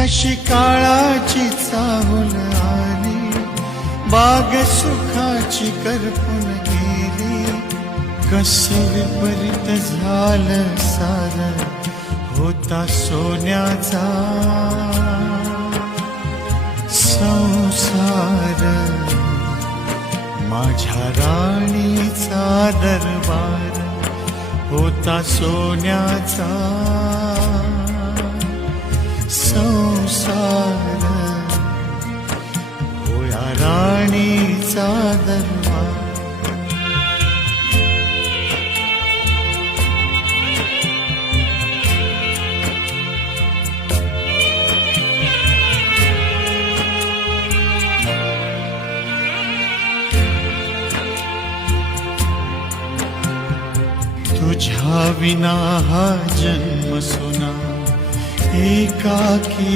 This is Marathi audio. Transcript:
कशी काळाची चाहूल आली, बाग सुखाची करपून गेली, कसे विपरीत झालं सारं होता सोन्याचा संसार, माझ्या राणीचा दरबार होता सोन्याचा संसार, होया राणीचा दरबार. तुझ्या विना हा जन्म सुना एकाकी